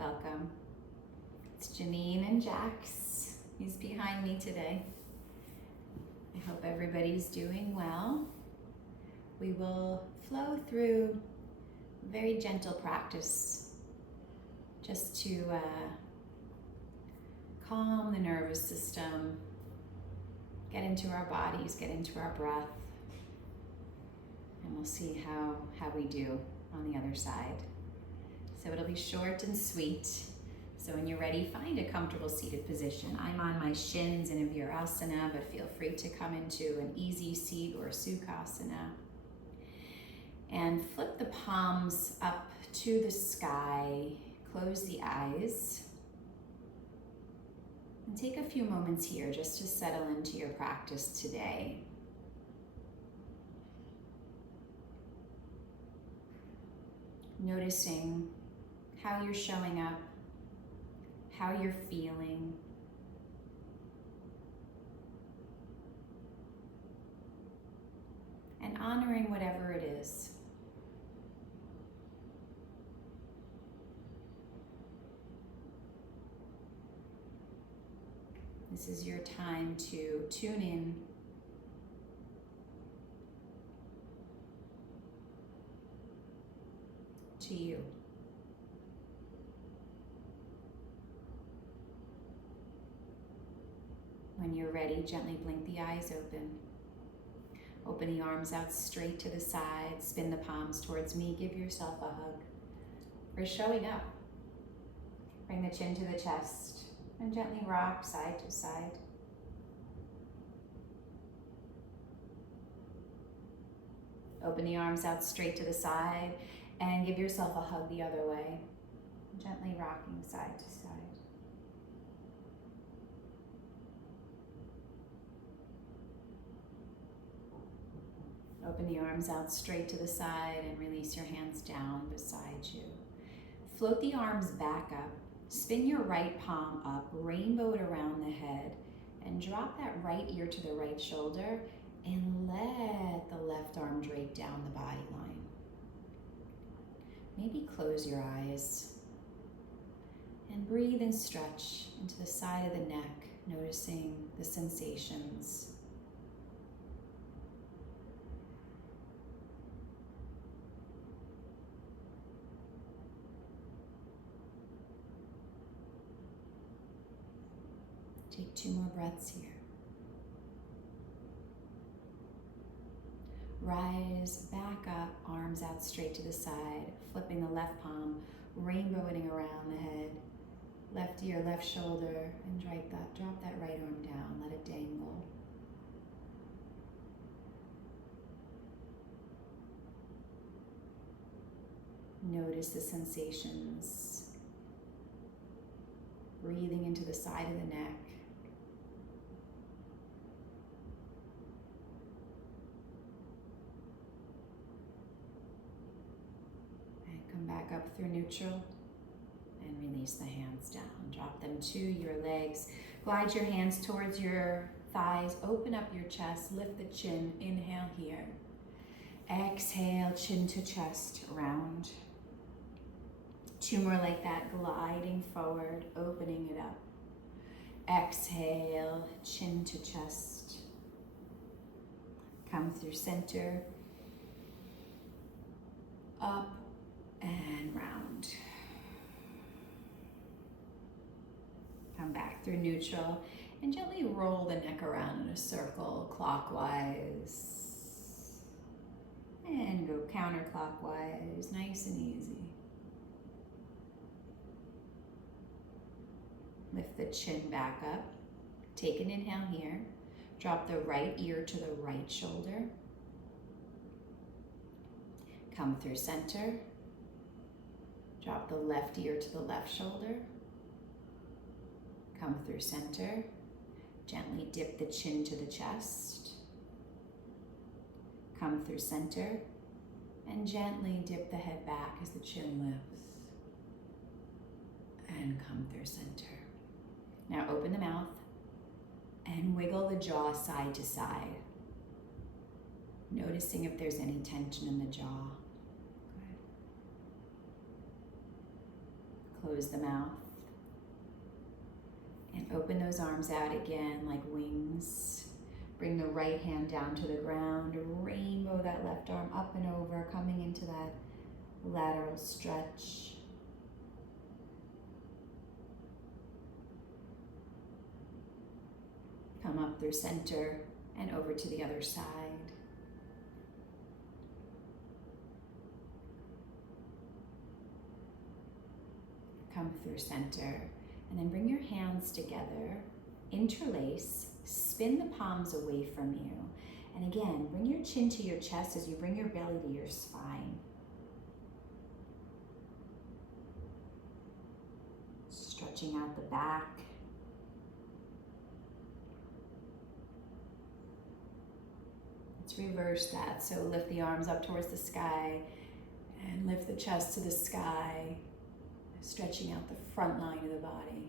welcome. It's Janine and Jax. He's behind me today. I hope everybody's doing well. We will flow through a very gentle practice just to calm the nervous system, get into our bodies, get into our breath, and we'll see how we do on the other side. So it'll be short and sweet. So when you're ready, find a comfortable seated position. I'm on my shins in a virasana, but feel free to come into an easy seat or sukhasana. And flip the palms up to the sky, close the eyes. And take a few moments here just to settle into your practice today. Noticing how you're showing up, how you're feeling. And honoring whatever it is. This is your time to tune in to you. When you're ready, gently blink the eyes open. Open the arms out straight to the side. Spin the palms towards me. Give yourself a hug for showing up. Bring the chin to the chest and gently rock side to side. Open the arms out straight to the side and give yourself a hug the other way. Gently rocking side to side. Open the arms out straight to the side and release your hands down beside you. Float the arms back up. Spin your right palm up, rainbow it around the head, and drop that right ear to the right shoulder and let the left arm drape down the body line. Maybe close your eyes and breathe and stretch into the side of the neck, noticing the sensations. Take 2 more breaths here. Rise back up, arms out straight to the side, flipping the left palm, rainbowing around the head, left ear, left shoulder, and drop that right arm down, let it dangle. Notice the sensations. Breathing into the side of the neck. Back up through neutral and release the hands down. Drop them to your legs. Glide your hands towards your thighs. Open up your chest. Lift the chin. Inhale here. Exhale, chin to chest, round. 2 more like that, gliding forward, opening it up. Exhale, chin to chest. Come through center. Up. And round. Come back through neutral and gently roll the neck around in a circle clockwise. And go counterclockwise, nice and easy. Lift the chin back up. Take an inhale here. Drop the right ear to the right shoulder. Come through center. Drop the left ear to the left shoulder. Come through center. Gently dip the chin to the chest. Come through center. And gently dip the head back as the chin lifts. And come through center. Now open the mouth and wiggle the jaw side to side. Noticing if there's any tension in the jaw. close the mouth. And open those arms out again like wings. Bring the right hand down to the ground. Rainbow that left arm up and over, coming into that lateral stretch. Come up through center and over to the other side. Come through center, and then bring your hands together, interlace, spin the palms away from you. And again, bring your chin to your chest as you bring your belly to your spine. Stretching out the back. Let's reverse that. So lift the arms up towards the sky and lift the chest to the sky, stretching out the front line of the body.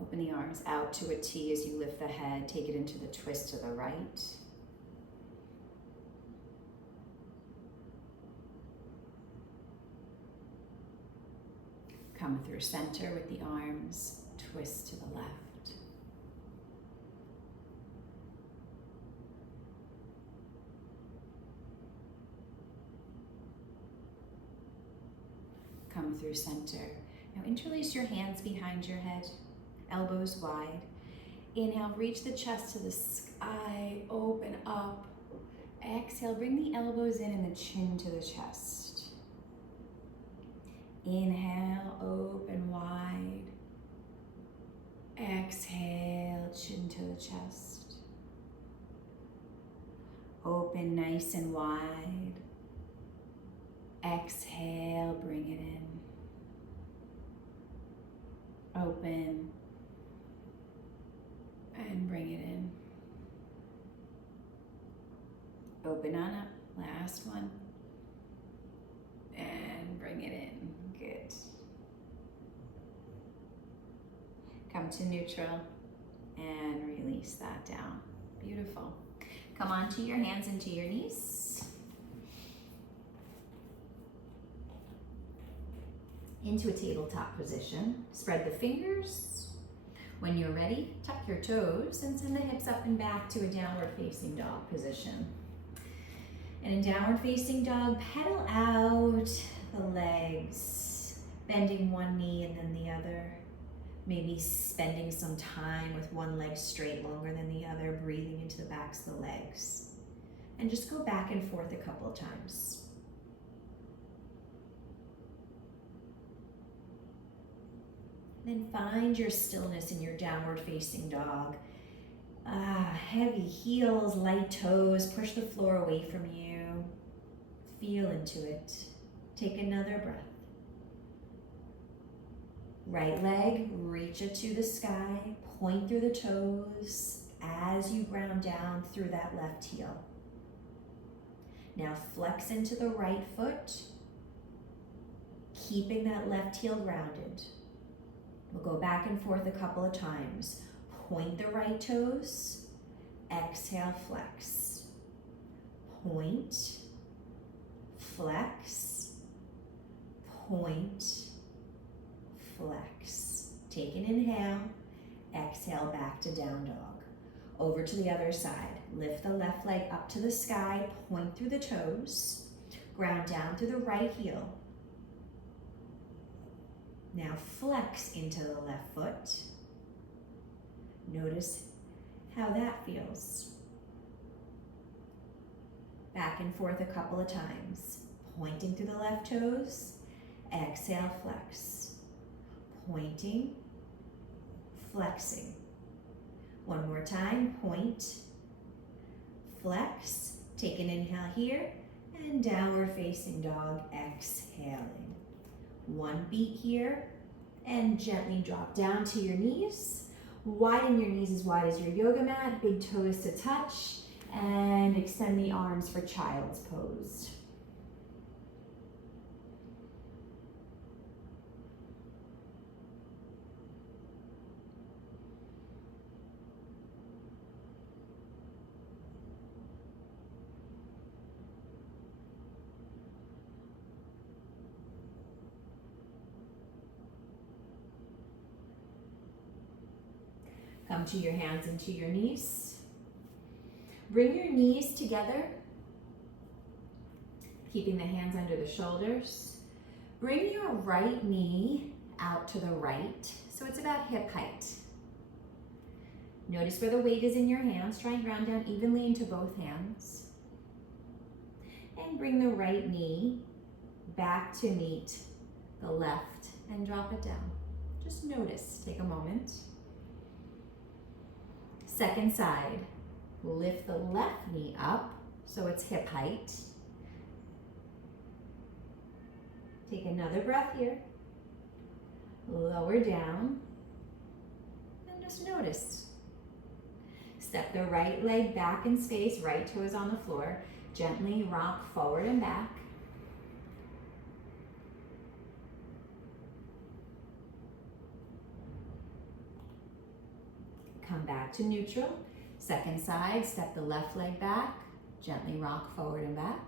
Open the arms out to a T as you lift the head. Take it into the twist to the right. Come through center with the arms, twist to the left. Come through center. Now interlace your hands behind your head, elbows wide. Inhale, reach the chest to the sky, open up. Exhale, bring the elbows in and the chin to the chest. Inhale, open wide. Exhale, chin to the chest. Open nice and wide. Exhale, bring it in. Open and bring it in. Open on up, last one. And bring it in, good. Come to neutral and release that down. Beautiful. Come onto your hands into your knees. Into a tabletop position. Spread the fingers. When you're ready, tuck your toes and send the hips up and back to a downward facing dog position. And in downward facing dog, pedal out the legs, bending one knee and then the other. Maybe spending some time with one leg straight longer than the other, breathing into the backs of the legs. And just go back and forth a couple of times. Then find your stillness in your downward facing dog. Heavy heels, light toes, push the floor away from you. Feel into it. Take another breath. Right leg, reach it to the sky, point through the toes as you ground down through that left heel. Now flex into the right foot, keeping that left heel grounded. We'll go back and forth a couple of times. Point the right toes, exhale, flex. Point, flex, point, flex. Take an inhale, exhale back to down dog. Over to the other side. Lift the left leg up to the sky, point through the toes, ground down through the right heel. Now flex into the left foot. Notice how that feels. Back and forth a couple of times. Pointing through the left toes, exhale, flex. Pointing, flexing. One more time, point, flex. Take an inhale here, and downward facing dog, exhaling. One beat here, and gently drop down to your knees. Widen your knees as wide as your yoga mat, big toes to touch, and extend the arms for child's pose. Come to your hands into your knees. Bring your knees together, keeping the hands under the shoulders. Bring your right knee out to the right, so it's about hip height. Notice where the weight is in your hands. Try and ground down evenly into both hands. And bring the right knee back to meet the left and drop it down. Just notice, take a moment. Second side, lift the left knee up so it's hip height. Take another breath here. Lower down and just notice. Step the right leg back in space, right toes on the floor. Gently rock forward and back. Come back to neutral. Second side, step the left leg back. Gently rock forward and back.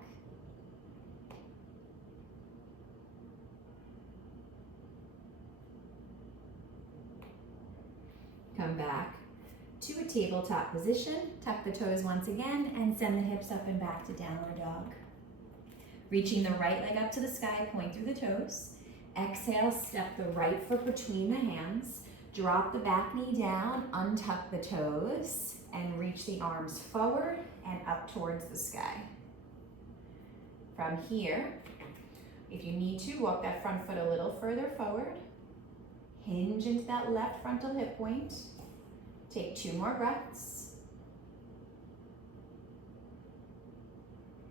Come back to a tabletop position. Tuck the toes once again and send the hips up and back to downward dog. Reaching the right leg up to the sky, point through the toes. Exhale, step the right foot between the hands. Drop the back knee down, untuck the toes, and reach the arms forward and up towards the sky. From here, if you need to, walk that front foot a little further forward. Hinge into that left frontal hip point. Take 2 more breaths.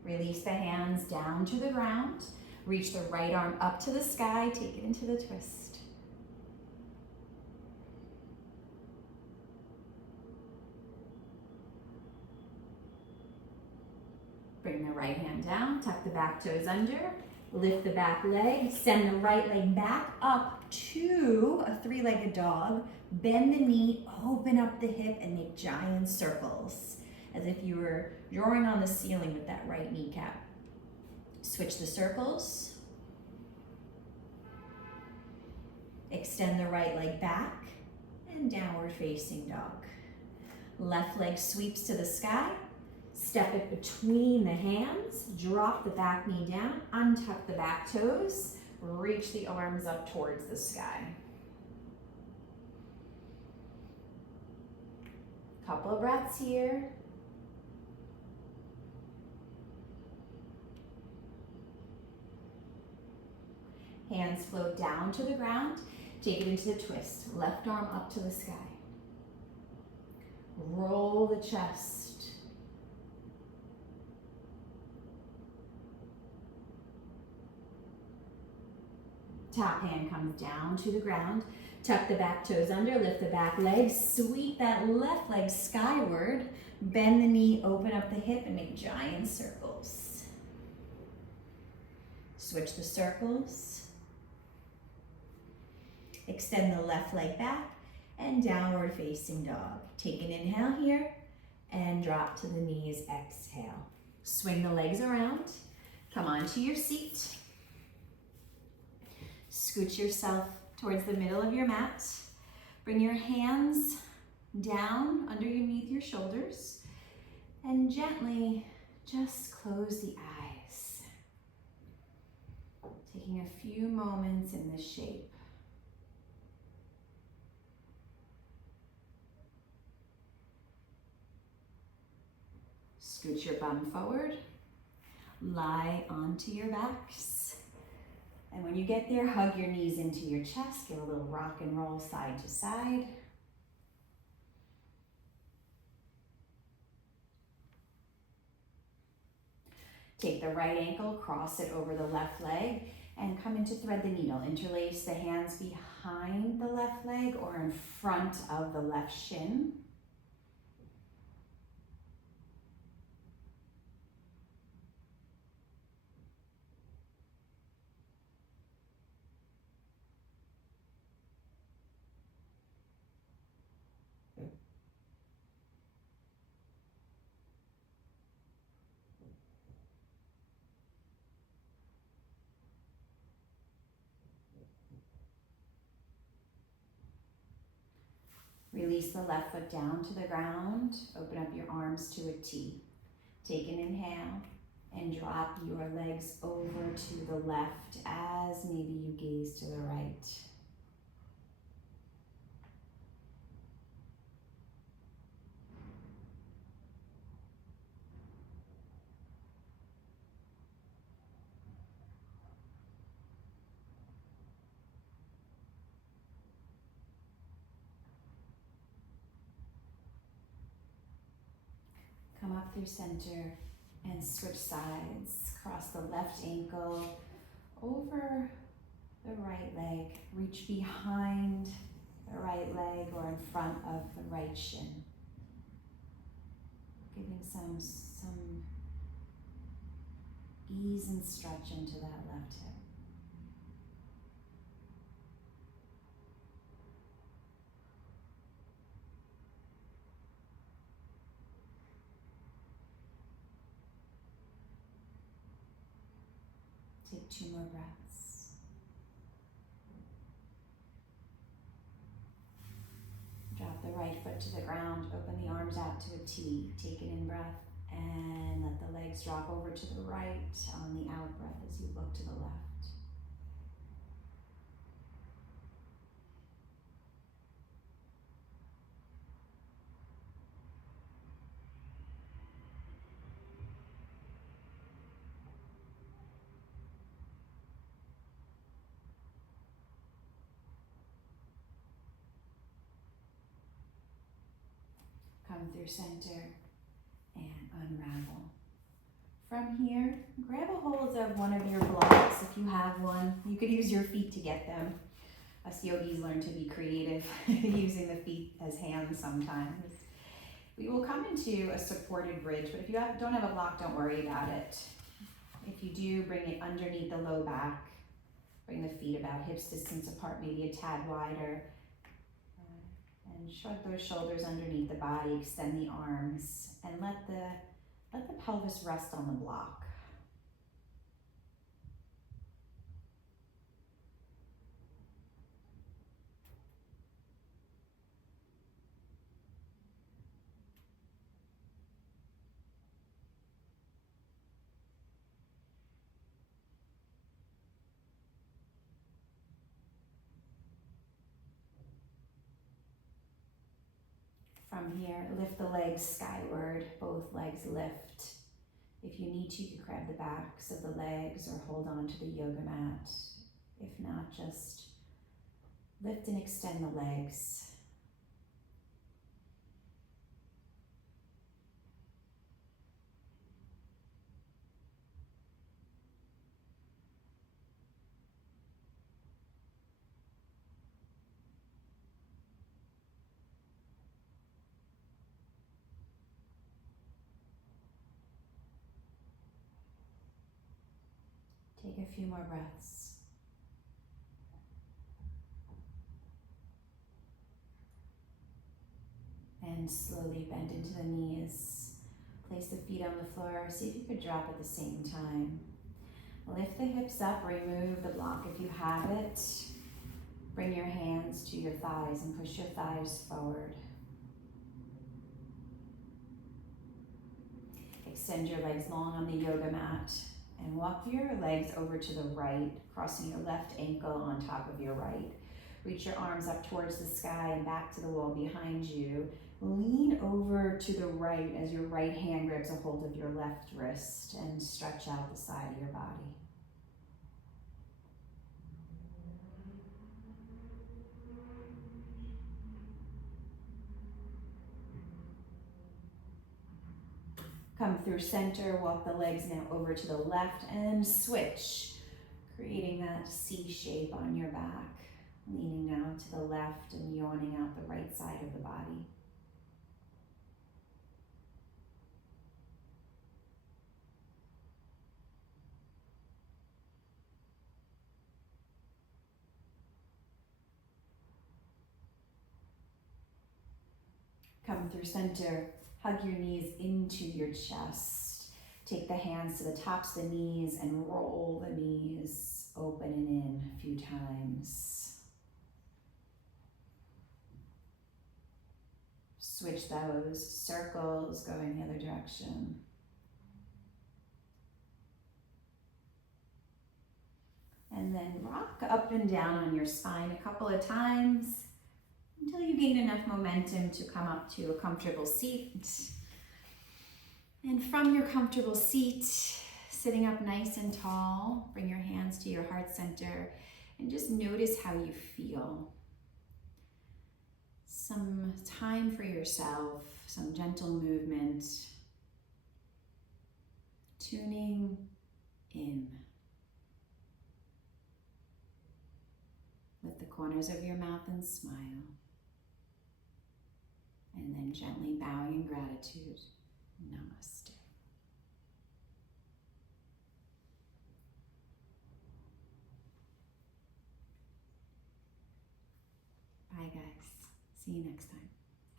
Release the hands down to the ground. Reach the right arm up to the sky. Take it into the twist. Bring the right hand down. Tuck the back toes under. Lift the back leg. Send the right leg back up to a 3-legged dog. Bend the knee, open up the hip, and make giant circles, as if you were drawing on the ceiling with that right kneecap. Switch the circles. Extend the right leg back, and downward facing dog. Left leg sweeps to the sky. Step it between the hands. Drop the back knee down. Untuck the back toes. Reach the arms up towards the sky. Couple of breaths here. Hands float down to the ground. Take it into the twist. Left arm up to the sky. Roll the chest. Top hand comes down to the ground. Tuck the back toes under, lift the back leg, sweep that left leg skyward, bend the knee, open up the hip, and make giant circles. Switch the circles. Extend the left leg back and downward facing dog. Take an inhale here and drop to the knees, exhale. Swing the legs around, come onto your seat. Scoot yourself towards the middle of your mat. Bring your hands down underneath your shoulders and gently just close the eyes. Taking a few moments in this shape. Scoot your bum forward. Lie onto your backs. And when you get there, hug your knees into your chest. Give a little rock and roll side to side. Take the right ankle, cross it over the left leg, and come into thread the needle. Interlace the hands behind the left leg or in front of the left shin. Release the left foot down to the ground. Open up your arms to a T. Take an inhale and drop your legs over to the left as maybe you gaze to the right. Come up through center and switch sides. Cross the left ankle over the right leg. Reach behind the right leg or in front of the right shin. Giving some ease and stretch into that left hip. Take 2 more breaths. Drop the right foot to the ground, open the arms out to a T. Take an in-breath and let the legs drop over to the right on the out-breath as you look to the left. Come through center and unravel. From here, grab a hold of one of your blocks if you have one. You could use your feet to get them. Us yogis learn to be creative using the feet as hands sometimes. We will come into a supported bridge, but if you don't have a block, don't worry about it. If you do, bring it underneath the low back. Bring the feet about hips distance apart, maybe a tad wider. And shrug those shoulders underneath the body, extend the arms, and let the pelvis rest on the block. From here, lift the legs skyward, both legs lift. If you need to, you can grab the backs of the legs or hold on to the yoga mat. If not, just lift and extend the legs. Take a few more breaths. And slowly bend into the knees. Place the feet on the floor. See if you could drop at the same time. Lift the hips up, remove the block if you have it. Bring your hands to your thighs and push your thighs forward. Extend your legs long on the yoga mat and walk your legs over to the right, crossing your left ankle on top of your right. Reach your arms up towards the sky and back to the wall behind you. Lean over to the right as your right hand grabs a hold of your left wrist and stretch out the side of your body. Come through center, walk the legs now over to the left and switch, creating that C shape on your back, leaning now to the left and yawning out the right side of the body. Come through center, hug your knees into your chest. Take the hands to the tops of the knees and roll the knees open and in a few times. Switch those circles going the other direction. And then rock up and down on your spine a couple of times until you gain enough momentum to come up to a comfortable seat. And from your comfortable seat, sitting up nice and tall, bring your hands to your heart center and just notice how you feel. Some time for yourself, some gentle movement, tuning in. Lift the corners of your mouth and smile. And then gently bowing in gratitude. Namaste. Bye guys. See you next time.